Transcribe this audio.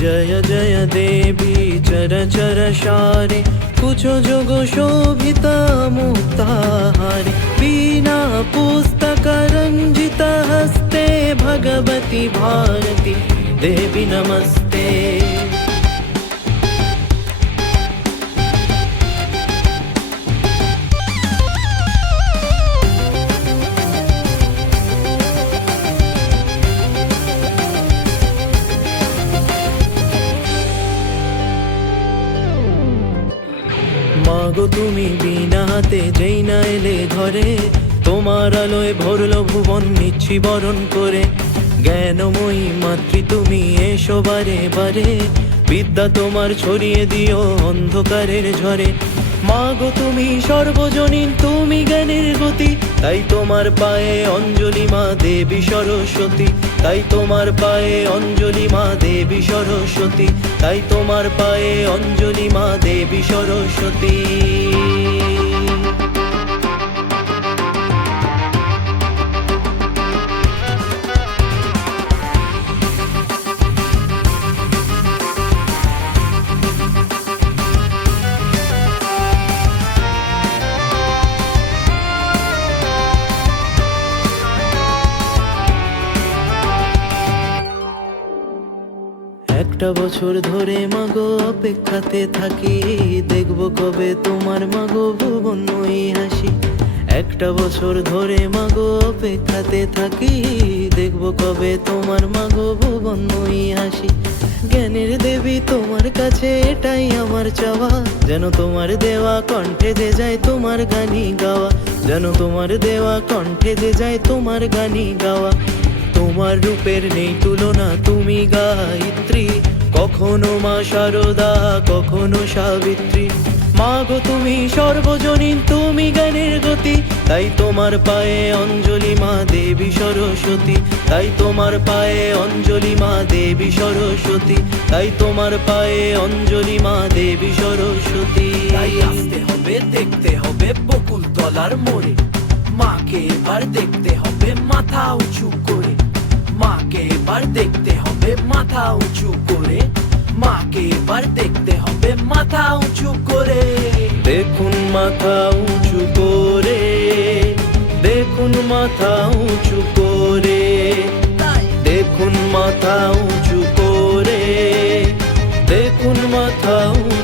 जय जय देवी चरचरसारे कुचोजोगशोभिता मुक्ताहारे वीणा पुस्तकरञ्जितहस्ते भगवती भारती देवी नमस्ते। মাগো তুমি বিনা হাতে যেই না এলে ঘরে, তোমার আলোয় ভরল ভুবন নিচ্ছি বরণ করে। জ্ঞানময়ী মাতৃ তুমি এসো বারে বারে, বিদ্যা তোমার ছড়িয়ে দিও অন্ধকারের ঝরে। মাগো তুমি সর্বজনীন তুমি জ্ঞানের গতি, তাই তোমার পায়ে অঞ্জলি মা দেবী সরস্বতী। তাই তোমার পায়ে অঞ্জলি মা দেবী সরস্বতী। তাই তোমার পায়ে অঞ্জলি মা দেবী সরস্বতী। একটা বছর ধরে মাগো অপেক্ষাতে থাকি, দেখবো কবে তোমার মাগো ভুবনময়ী হাসি। একটা বছর ধরে মাগো অপেক্ষাতে থাকি, দেখবো কবে তোমার মাগো ভুবনময়ী হাসি। জ্ঞানের দেবী তোমার কাছে এটাই আমার চাওয়া, যেন তোমার দেওয়া কণ্ঠে যে যায় তোমার গানি গাওয়া। যেন তোমার দেওয়া কণ্ঠে যে যায় তোমার গানি গাওয়া। তোমার রূপের নেই তুলনা তুমি গায়ত্রী, কখনো মা শারদা কখনো সাবিত্রী। মাগো তুমি সর্বজনীন তুমি জ্ঞানের গতি, তাই তোমার পায়ে অঞ্জলি মা দেবী সরস্বতী। তাই তোমার পায়ে অঞ্জলি মা দেবী সরস্বতী। তাই তোমার পায়ে অঞ্জলি মা দেবী সরস্বতী। তাই আসতে হবে দেখতে হবে বকুল তলার মোড়ে, মাকে এবার দেখতে হবে মাথা উঁচু করে। মাকে এবার দেখতে হবে মাথা উঁচু করে। মাকে এবার দেখতে হবে মাথা উঁচু করে। দেখুন মাথা উঁচু করে, দেখুন মাথা উঁচু করে। দেখুন মাথা উঁচু করে, দেখুন মাথা উঁচু